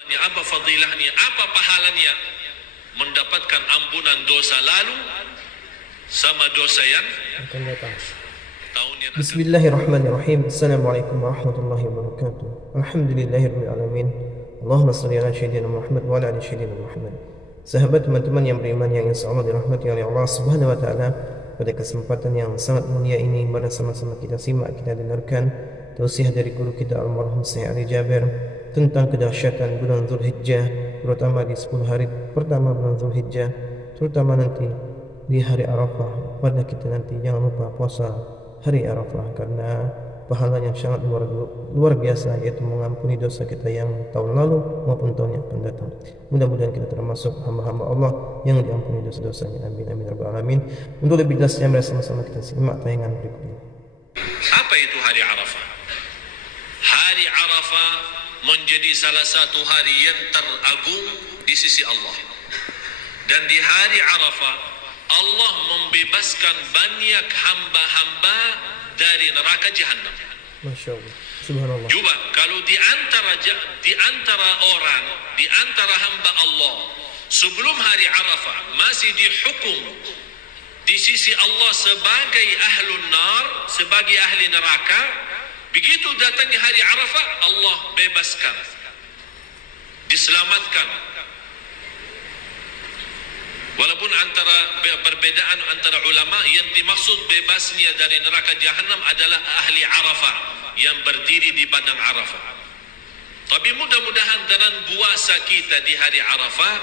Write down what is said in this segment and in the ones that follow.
Apa fadilahnya, apa pahalanya mendapatkan ampunan dosa lalu sama dosa yang akan datang. tahun yang akan. Bismillahirrahmanirrahim. Assalamualaikum warahmatullahi wabarakatuh. Alhamdulillahirabbil alamin. Allahumma shalli ala sayyidina Muhammad wa ala ali sayyidina Muhammad. Sahabat teman-teman yang beriman yang insyaallah dirahmati oleh Allah Subhanahu wa taala, pada kesempatan yang sangat mulia ini mari sama-sama kita simak, kita dengarkan tausiah dari guru kita almarhum Syekh Ali Jabir tentang kedahsyatan bulan Zulhijjah, terutama di 10 hari pertama bulan Zulhijjah, terutama nanti di hari Arafah. Pada kita nanti jangan lupa puasa hari Arafah karena pahalanya sangat luar biasa, yaitu mengampuni dosa kita yang tahun lalu maupun tahun yang akan datang. Mudah-mudahan kita termasuk hamba-hamba Allah yang diampuni dosa-dosanya. Amin amin rabbal alamin. Untuk lebih jelasnya mari sama-sama kita simak tayangan berikut ini. Apa itu hari Arafah? Hari Arafah menjadi salah satu hari yang teragung di sisi Allah. Dan di hari Arafah Allah membebaskan banyak hamba-hamba dari neraka jahanam. Masya Allah. Subhanallah. Coba kalau di antara orang, di antara hamba Allah sebelum hari Arafah masih dihukum di sisi Allah sebagai ahlun nar, sebagai ahli neraka, begitu datangnya hari Arafah Allah bebaskan, diselamatkan. Walaupun antara perbedaan antara ulama, yang dimaksud bebasnya dari neraka jahanam adalah ahli Arafah yang berdiri di padang Arafah. Tapi mudah-mudahan dengan puasa kita di hari Arafah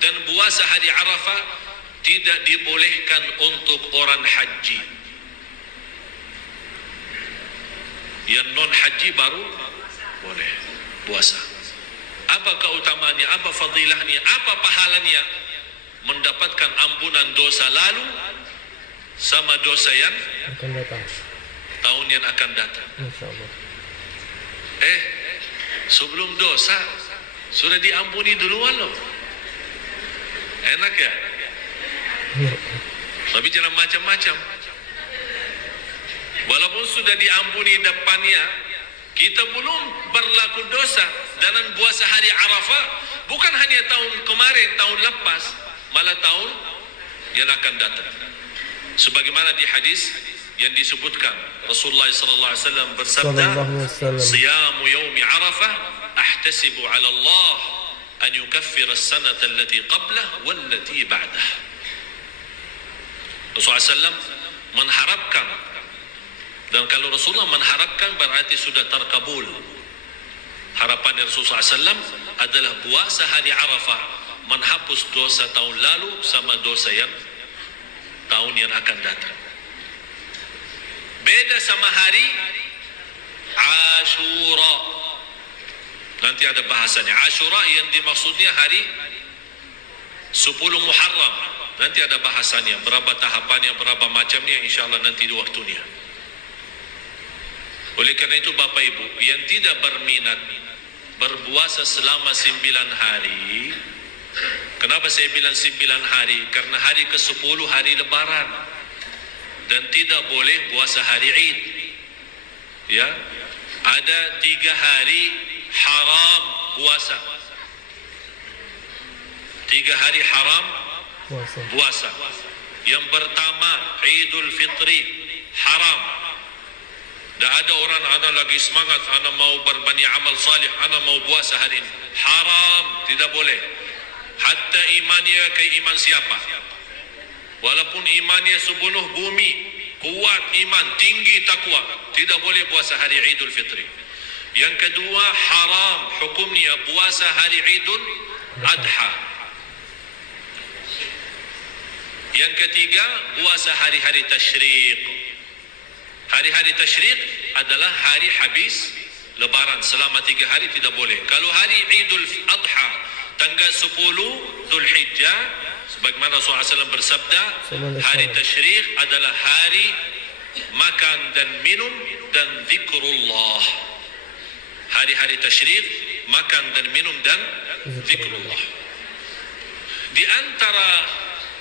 dan puasa hari Arafah tidak dibolehkan untuk orang haji. Yang non haji baru boleh puasa. Apa keutamaannya, apa fadilahnya, apa pahalanya mendapatkan ampunan dosa lalu sama dosa yang Akan datang. tahun yang akan datang. Masya Allah. Sebelum dosa sudah diampuni duluan loh. Enak ya? Tapi jangan macam-macam. Walaupun sudah diampuni depannya, kita belum berlaku dosa. Dan puasa hari Arafah bukan hanya tahun kemarin, tahun lepas, malah tahun yang akan datang. Sebagaimana di hadis yang disebutkan, Rasulullah sallallahu alaihi wasallam bersabda, "Siyamu yaumi Arafah ahtasibu 'ala Allah an yukaffira as-sanata allati qablahu wallati ba'dahu." Rasulullah sallam mengharapkan, dan kalau Rasulullah mengharapkan berarti sudah terkabul. Harapan Rasulullah sallam adalah puasa hari Arafah menghapus dosa tahun lalu sama dosa yang tahun yang akan datang. Beda sama hari Ashura. Nanti ada bahasanya. Ashura yang dimaksudnya hari 10 Muharram. Nanti ada bahasanya, berapa tahapannya, berapa macamnya, insyaAllah nanti di waktunya. Oleh karena itu Bapak Ibu yang tidak berminat berpuasa selama 9 hari. Kenapa saya bilang 9 hari? Karena hari ke-10 hari Lebaran dan tidak boleh puasa hari Id. Ya, ada 3 hari haram puasa. 3 hari haram puasa. Yang pertama Idul Fitri haram. Dan ada orang, ana lagi semangat, ana mau berbanyak amal salih, ana mau puasa hari ini. Haram, tidak boleh. Hatta imannya kayak iman siapa? Walaupun imannya sebunuh bumi, kuat iman, tinggi takwa, tidak boleh puasa hari Idul Fitri. Yang kedua, haram hukumnya puasa hari Idul Adha. Yang ketiga, puasa hari-hari tasyriq. Hari-hari tasyriq adalah hari habis Lebaran, selama 3 hari tidak boleh. Kalau hari Idul Adha tanggal 10 Zulhijjah, sebagaimana Rasulullah SAW bersabda, hari tasyriq adalah hari makan dan minum dan zikrullah. Hari-hari tasyriq, makan dan minum dan zikrullah. Di antara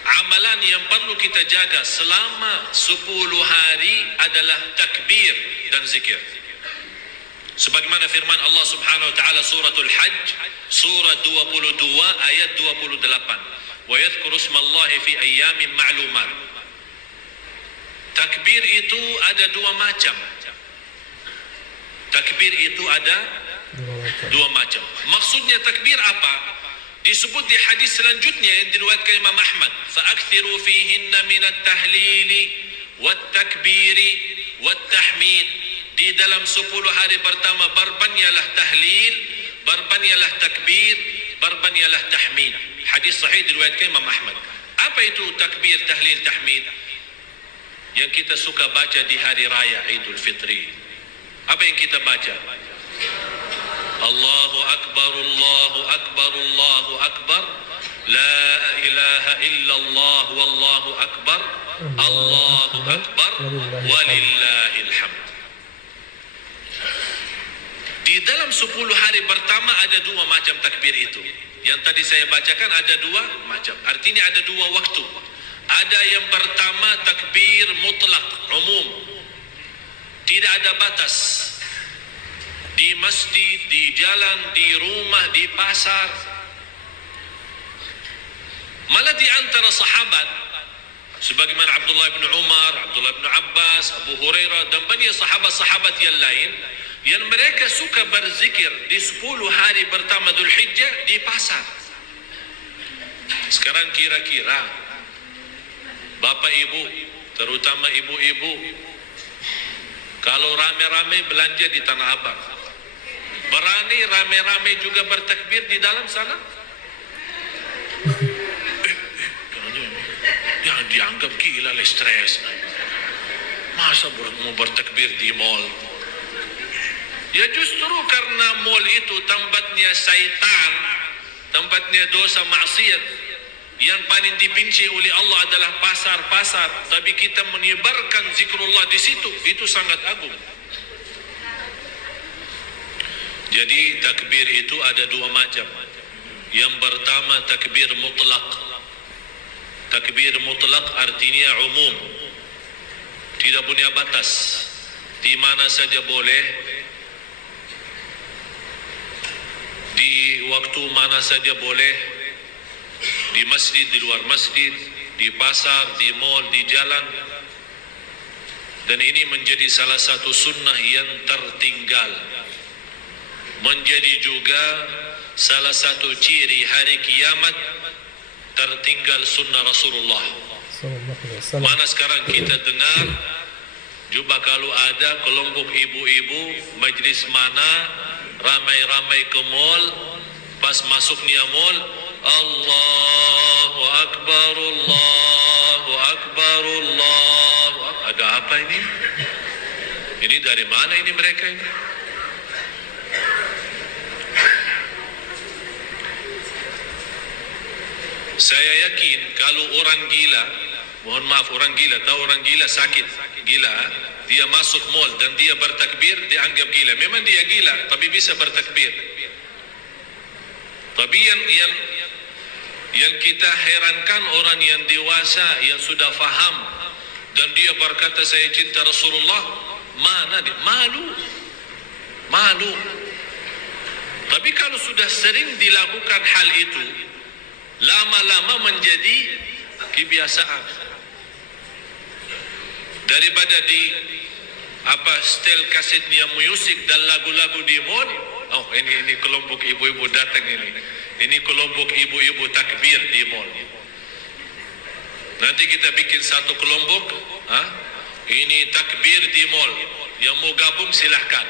amalan yang perlu kita jaga selama 10 hari adalah takbir dan zikir. Sebagaimana firman Allah Subhanahu wa taala suratul Hajj, surah 22 ayat 28. Wa yadhkuru ismallahi fi ayyamin ma'lumat. Takbir itu ada dua macam. Takbir itu ada dua macam. Maksudnya takbir apa? Disebut di hadis selanjutnya yang diriwayatkan Imam Ahmad, fa'akthiru fihinna minat tahlili wat takbiri wat tahmid. Di dalam 10 hari pertama berbanyalah tahlil, berbanyalah takbir, berbanyalah tahmid. Hadis sahih diriwayatkan Imam Ahmad. Apa itu takbir, tahlil, tahmid? Yang kita suka baca di hari raya Idul Fitri. Apa yang kita baca? Allahu Akbar, Allahu Akbar, Allahu Akbar. La ilaha illallah, wallahu akbar. Allahu Akbar, walillahil hamd. Di dalam 10 hari pertama ada dua macam takbir itu. Yang tadi saya bacakan ada dua macam. Artinya ada dua waktu. Ada yang pertama takbir mutlak, umum. Tidak ada batas. Di masjid, di jalan, di rumah, di pasar. Malah di antara sahabat, sebagaimana Abdullah bin Umar, Abdullah bin Abbas, Abu Hurairah dan banyak sahabat-sahabat yang lain, yang mereka suka berzikir di 10 hari pertama Dhul Hijjah di pasar. Sekarang kira-kira bapak ibu, terutama ibu-ibu, kalau rame-rame belanja di Tanah Abang, berani rame-rame juga bertakbir di dalam sana? Jangan dianggap gila lah, stres. Masa mau bertakbir di mall? Ya justru karena mall itu tempatnya syaitan, tempatnya dosa maksiat. Yang paling dibenci oleh Allah adalah pasar-pasar. Tapi kita menyebarkan zikrullah di situ, itu sangat agung. Jadi takbir itu ada dua macam. Yang pertama takbir mutlak. Takbir mutlak artinya umum, tidak punya batas, di mana saja boleh, di waktu mana saja boleh, di masjid, di luar masjid, di pasar, di mall, di jalan. Dan ini menjadi salah satu sunnah yang tertinggal, menjadi juga salah satu ciri hari kiamat tertinggal sunnah Rasulullah. Mana sekarang kita dengar, coba kalau ada kelompok ibu-ibu majlis mana ramai-ramai ke mall, pas masuknya mall, Allahu Akbar, Allahu Akbar, Allahu Akbar. Ada apa ini? Ini dari mana ini mereka ini? Saya yakin kalau orang gila, mohon maaf orang gila, tahu orang gila sakit, gila, dia masuk mall dan dia bertakbir, dianggap gila. Memang dia gila, tapi bisa bertakbir. Tapi yang kita herankan orang yang dewasa, yang sudah faham, dan dia berkata saya cinta Rasulullah, mana dia? Malu. Tapi kalau sudah sering dilakukan hal itu, lama-lama menjadi kebiasaan. Daripada di setel kasetnya musik dan lagu-lagu di mall, oh ini kelompok ibu-ibu datang ini. Ini kelompok ibu-ibu takbir di mall. Nanti kita bikin satu kelompok, ini takbir di mall. Yang mau gabung silahkan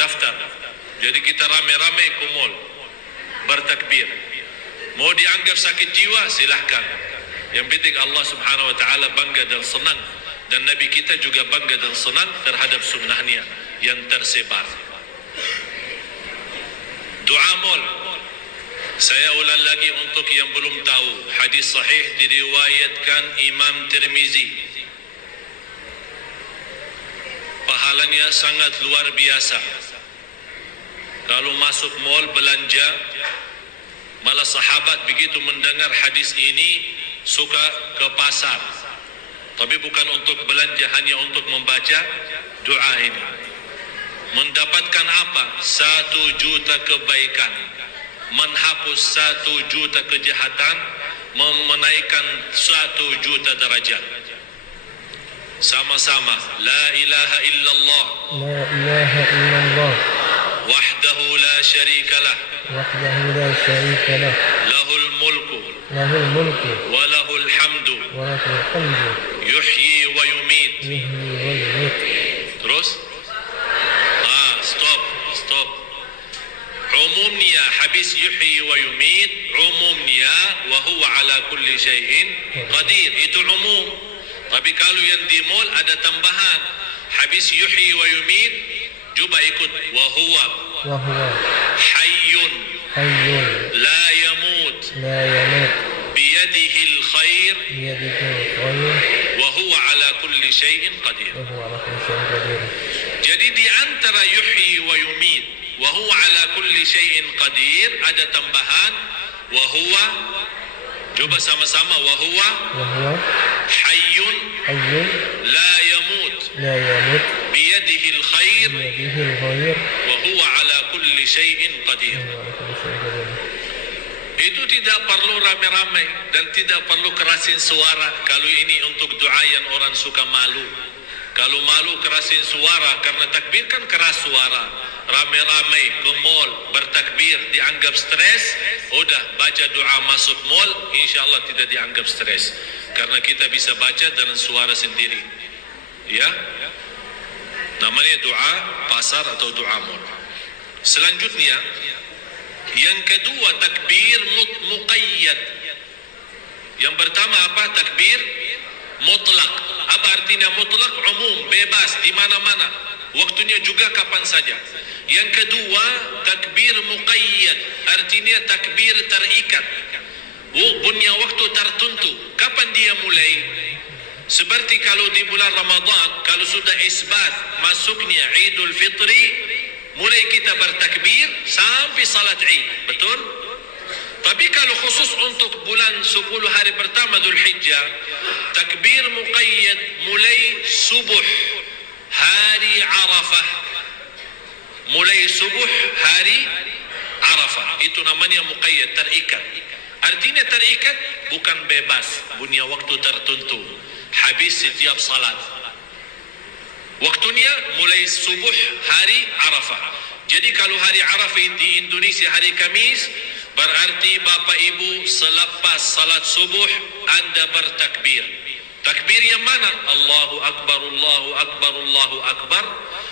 daftar. Jadi kita rame-rame ke mall bertakbir. Mau dianggap sakit jiwa silahkan. Yang penting Allah Subhanahu wa taala bangga dan senang, dan Nabi kita juga bangga dan senang terhadap sunnahnya yang tersebar. Doa mall. Saya ulang lagi untuk yang belum tahu, hadis sahih diriwayatkan Imam Tirmizi. Pahalanya sangat luar biasa. Kalau masuk mall belanja, malah sahabat begitu mendengar hadis ini suka ke pasar. Tapi bukan untuk belanja, hanya untuk membaca doa ini. mendapatkan apa? 1 juta kebaikan, menghapus 1 juta kejahatan, menaikkan 1 juta derajat. Sama-sama, la ilaha illallah, لا إله إلا الله wahdahu la syarikalah, وحده لا شريك له lahul mulku له الملك wa lahul hamdu, وله الحمد yuhyi wa yumit. يحيي ويميت. Terus? Stop. Umumnya habis yuhyi wa yumit, umumnya wa huwa ala kulli syai'in qadir, itu umum. Tapi kalau yang di mall ada tambahan, habis yuhyi wa yumit, cuba ikut wa huwa وهو hayyun حي la yamut لا يموت biyadihi al-khair بيده الخير wa huwa ala kulli syai'in qadir. وهو على كل شيء قدير. Jadi di antara yuhyi wa yumit wa huwa ala kulli syai'in qadir ada tambahan wa huwa, coba sama-sama, wa huwa وهو hayyun حي la yamut لا يموت biyadihi al-khair بيده الخير wa huwa ala kulli syai'in qadir. وهو على كل شيء قدير. Itu tidak perlu ramai-ramai dan tidak perlu kerasin suara. Kalau ini untuk doa yang orang suka malu. Kalau malu kerasin suara, karena takbir kan keras suara. Ramai-ramai ke mall bertakbir dianggap stres. Udah baca doa masuk mall, insya-Allah tidak dianggap stres. Karena kita bisa baca dengan suara sendiri. Ya. Namanya doa pasar atau doa mall. Selanjutnya, yang kedua takbir muqayyad. Yang pertama apa? Takbir mutlak. Apa artinya mutlak? Umum, bebas, di mana-mana. Waktunya juga kapan saja. Yang kedua, takbir muqayyad. Artinya takbir terikat. Punya waktu tertentu. Kapan dia mulai? Seperti kalau di bulan Ramadan, kalau sudah isbat masuknya Idul Fitri, mulai kita bertakbir sampai salat Id. Betul? Tapi kalau khusus untuk bulan 10 hari pertama Dzulhijjah, takbir muqayyad mulai subuh hari Arafah. Mulai subuh hari Arafah. Itu namanya muqayyad, terikat. Artinya terikat bukan bebas, punya waktu tertentu. Habis setiap salat. Waktunya mulai subuh hari Arafah. Jadi kalau hari Arafah di Indonesia hari Kamis, berarti Bapak Ibu selepas salat subuh Anda bertakbir. Takbir yang mana? Allahu Akbar, Allahu Akbar, Allahu Akbar.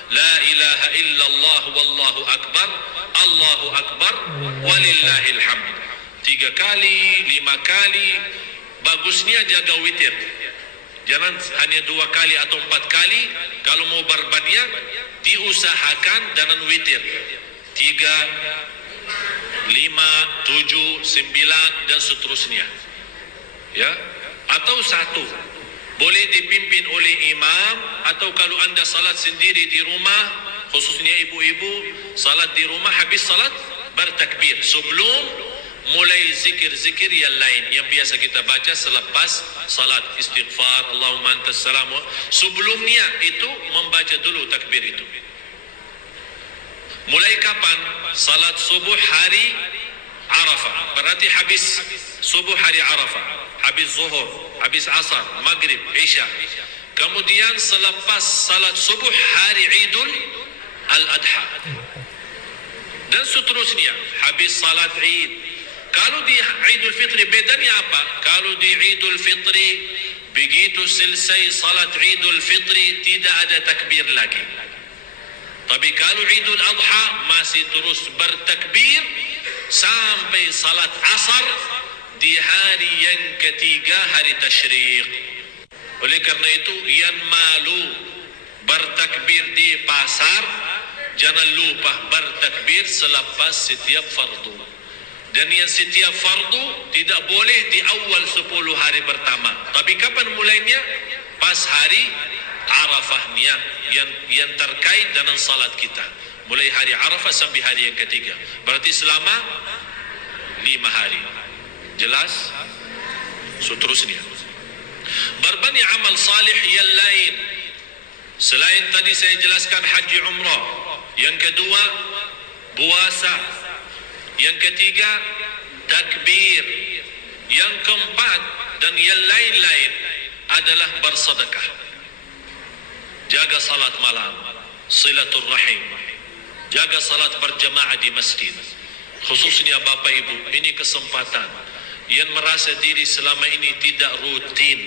La ilaha illallah wallahu akbar. Allahu Akbar walillahil hamd. 3 kali, 5 kali. Bagusnya jaga witir. Jangan hanya 2 kali atau 4 kali. Kalau mau berbanyak, diusahakan dengan witir. 3, 5, 7, 9 dan seterusnya. Ya, atau 1. Boleh dipimpin oleh imam, atau kalau Anda salat sendiri di rumah, khususnya ibu-ibu, salat di rumah, habis salat bertakbir sebelum mulai zikir-zikir yang lain yang biasa kita baca selepas salat, istighfar, Allahumma antas salam. Sebelumnya itu membaca dulu takbir itu. Mulai kapan? Salat subuh hari Arafah. Berarti habis subuh hari Arafah, habis zuhur, habis asar, maghrib, isya. Kemudian selepas salat subuh hari Idul Al-Adha. Dan seterusnya, habis salat Id. Kalau di Idul Fitri bedanya apa? Kalau di Idul Fitri, begitu selesai salat Idul Fitri tidak ada takbir lagi. Tapi kalau Idul Adha masih terus bertakbir sampai salat asar di hari yang ketiga, hari Tasyriq. Oleh karena itu, yang malu bertakbir di pasar, jangan lupa bertakbir selepas setiap fardu. Dan yang setiap fardu tidak boleh di awal 10 hari pertama. Tapi kapan mulainya? Pas hari Arafahnya yang terkait dengan salat kita. Mulai hari Arafah sampai hari yang ketiga. Berarti selama 5 hari. Jelas? Seterusnya. Berbanyak amal salih yang lain. Selain tadi saya jelaskan haji umrah, Yang kedua, puasa. Yang ketiga, takbir. Yang keempat dan yang lain-lain adalah bersedekah. Jaga salat malam, silatul rahim. Jaga salat berjamaah di masjid. Khususnya Bapak Ibu, ini kesempatan yang merasa diri selama ini tidak rutin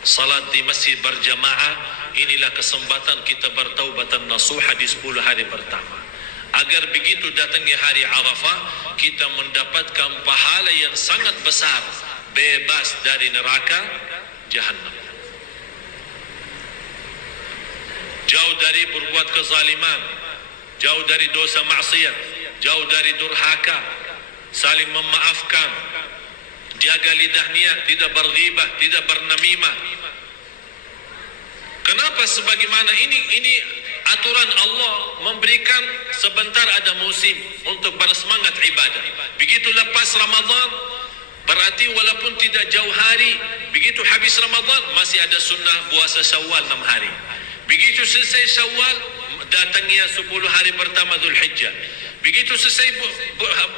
salat di masjid berjamaah, inilah kesempatan kita bertaubatan nasuha di 10 hari pertama. Agar begitu datangnya hari Arafah, kita mendapatkan pahala yang sangat besar, bebas dari neraka Jahannam. Jauh dari berbuat kezaliman, jauh dari dosa maksiat, jauh dari durhaka, saling memaafkan, jaga lidahnya, tidak berghibah, tidak bernamimah. Kenapa? Sebagaimana ini aturan Allah memberikan sebentar ada musim untuk bersemangat ibadah. Begitu lepas Ramadan, berarti walaupun tidak jauh hari, begitu habis Ramadan masih ada sunnah puasa Syawal 6 hari. Begitu selesai Syawal, datangnya 10 hari pertama Dzulhijjah. Begitu selesai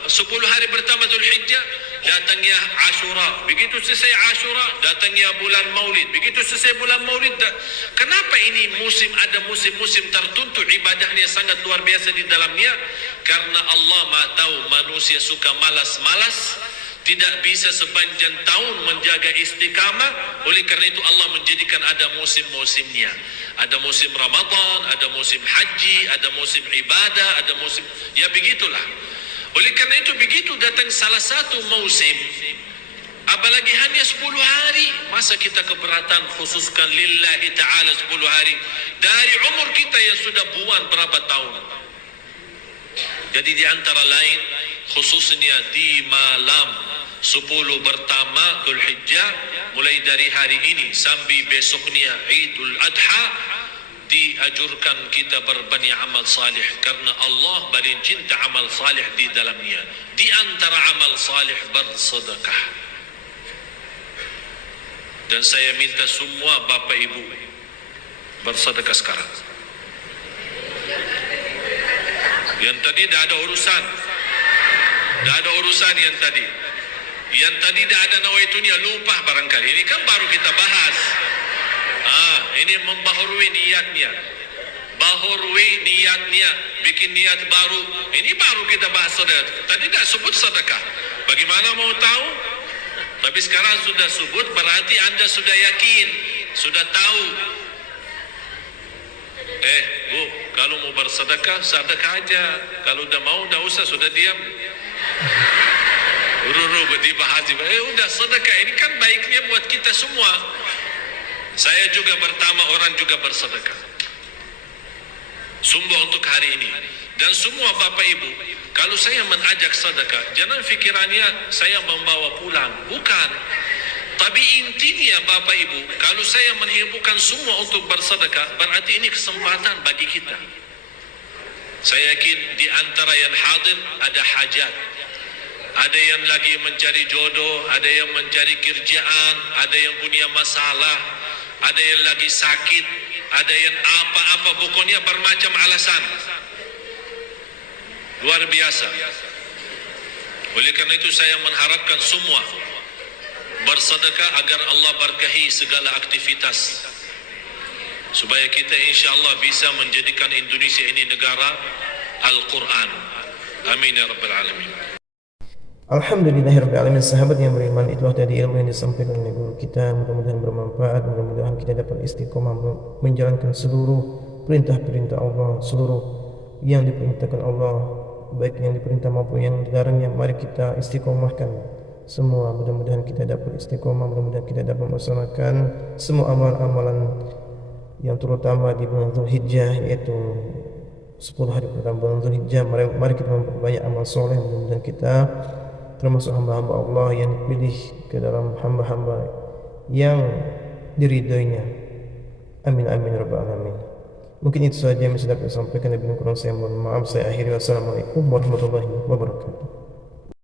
10 hari pertama Dzulhijjah, datangnya Ashura. Begitu selesai Ashura, datangnya bulan Maulid. Begitu selesai bulan Maulid, kenapa ini ada musim-musim tertentu ibadahnya sangat luar biasa di dalamnya? Karena Allah Maha tahu manusia suka malas-malas, tidak bisa sepanjang tahun menjaga istiqamah. Oleh karena itu Allah menjadikan ada musim-musimnya. Ada musim Ramadan, ada musim haji, ada musim ibadah, ada musim, ya begitulah. Oleh karena itu begitu datang salah satu musim, apalagi hanya 10 hari, masa kita keberatan khususkan lillahi ta'ala 10 hari dari umur kita yang sudah buang berapa tahun. Jadi di antara lain khususnya di malam 10 pertama Dzulhijjah, mulai dari hari ini sampai besoknya Idul Adha, diajurkan kita berbanyak amal salih karena Allah paling cinta amal salih di dalamnya. Di antara amal salih bersedekah. Dan saya minta semua Bapak Ibu bersedekah sekarang. Yang tadi dah ada urusan. Dah ada urusan yang tadi. Yang tadi dah ada nawaitunya, lupa barangkali. Ini kan baru kita bahas. Ini membaharui niatnya. Baharui niatnya, bikin niat baru. Ini baru kita bahas sedekah. Tadi dah sebut sedekah. Bagaimana mau tahu? Tapi sekarang sudah sebut, berarti Anda sudah yakin, sudah tahu. Bu, kalau mau bersedekah, sedekah aja. Kalau udah mau, udah usah, sudah diam. Dibahas. Udah sedekah, ini kan baiknya buat kita semua. Saya juga pertama orang juga bersedekah. Sumber untuk hari ini. Dan semua Bapak Ibu, kalau saya mengajak sedekah, jangan fikirannya saya membawa pulang. Bukan. Tapi intinya Bapak Ibu, kalau saya menghiburkan semua untuk bersedekah, berarti ini kesempatan bagi kita. Saya yakin di antara yang hadir ada hajat. Ada yang lagi mencari jodoh, ada yang mencari kerjaan, ada yang punya masalah, ada yang lagi sakit, ada yang apa-apa, pokoknya bermacam alasan. Luar biasa. Oleh karena itu saya mengharapkan semua bersedekah agar Allah berkahi segala aktivitas, supaya kita insyaAllah bisa menjadikan Indonesia ini negara Al-Quran. Amin ya Rabbal Alamin. Alhamdulillahirrahmanirrahim. Sahabat yang beriman, itulah tadi ilmu yang disampaikan oleh guru kita. Mudah-mudahan bermanfaat, mudah-mudahan kita dapat istiqomah menjalankan seluruh perintah-perintah Allah, seluruh yang diperintahkan Allah, baik yang diperintah maupun yang dilarangnya. Mari kita istiqomahkan semua. Mudah-mudahan kita dapat istiqomah, mudah-mudahan kita dapat melaksanakan semua amalan-amalan yang terutama di bulan Dzulhijjah, yaitu 10 hari pertama bulan Dzulhijjah. Mari kita memperbanyak amal soleh. Mudah-mudahan kita termasuk hamba-hamba Allah yang dipilih ke dalam hamba-hamba yang diridhoinya. Amin amin rabbal alamin. Mungkin itu saja yang bisa dapat saya sampaikan. Lebih kurang saya mohon maaf. Saya akhiri. Wassalamualaikum warahmatullahi wabarakatuh.